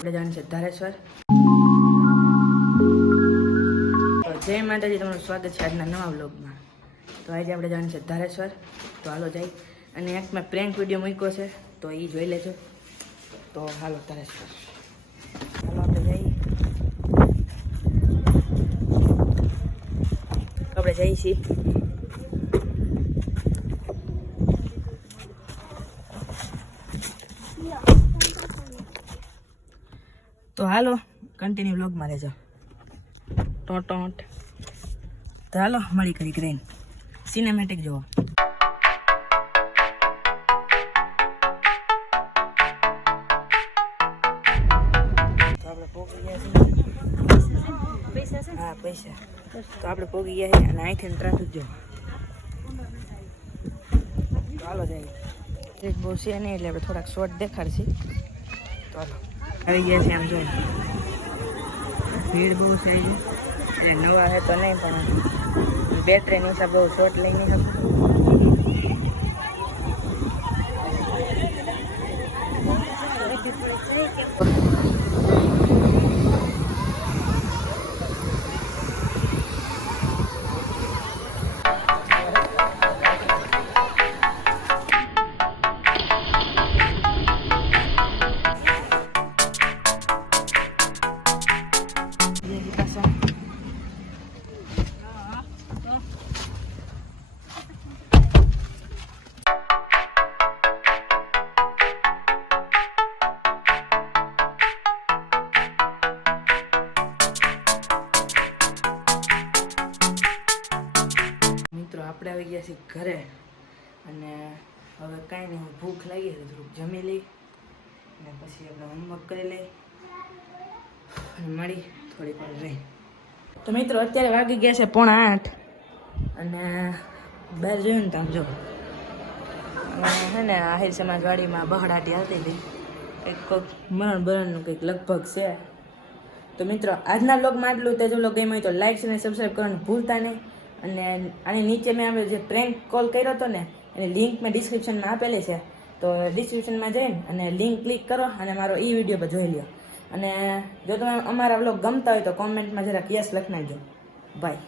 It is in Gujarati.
આપણે જવાનું છે ધારેશ્વર. તો જય માતાજી, તમારું સ્વાગત છે આજના નવા વ્લોગમાં. તો આજે આપણે જવાનું છે ધારેશ્વર. તો હાલો જાય. અને એક મેં પ્રેન્ક વિડીયો મૂક્યો છે, તો એ જોઈ લેજો. તો હાલો ધારેશ્વર, હાલો આપણે જઈએ. આપણે જઈએ છીએ. તો હાલો કન્ટિન્યુ વ્લોગમાં રહેજો. ટોટોટ. તો હાલો મળી કરી ગ્રેન સિનેમેટિક જોવો. તો આપણે પોગી ગયા છીએ. હા પૈસા. તો આપણે પોગી ગયા છીએ અને અહીંથી ટ્રાફિક જો. તો હાલો જઈએ. એક બહુ છે નહીં એટલે આપણે થોડાક શોર્ટ દેખાડશે. તો હાલો આવી ગયા છે. આમ જો ભીડ બહુ છે એટલે નવા છે તો નહીં, પણ બેટરીની હિસાબ બહુ શોર્ટ લઈ નહીં શકું. મિત્રો આપણે આવી ગયા છીએ ઘરે અને હવે કાંઈ નહીં, ભૂખ લાગી છે, થોડુંક જમી લઈ અને પછી આપણે હોમવર્ક કરી લઈ અને મળી થોડીક વાર રહી. તો મિત્રો અત્યારે વાગી ગયા છે 7:30 અને બહાર જોયું ને તમે જો હે ને આહિર સમાજવાડીમાં બહડાટી આવતી હતી, કંઈક મરણ બરણનું કંઈક લગભગ છે. તો મિત્રો આજના વ્લોગમાં આટલું. તે જો વ્લોગ ગમ્યો હોય તો લાઈક અને સબસ્ક્રાઈબ કરવાનું ભૂલતા નહીં. અને આની નીચે મેં આપણે જે પ્રેન્ક કોલ કર્યો હતો ને એની લિંક મેં ડિસ્ક્રિપ્શનમાં આપેલી છે. તો ડિસ્ક્રિપ્શનમાં જઈને અને લિંક ક્લિક કરો અને મારો એ વિડીયો પર જોઈ લો. અને જો તમે અમારા વ્લોગ ગમતા હોય તો કોમેન્ટમાં જરાક યસ લખી નાખજો. બાય.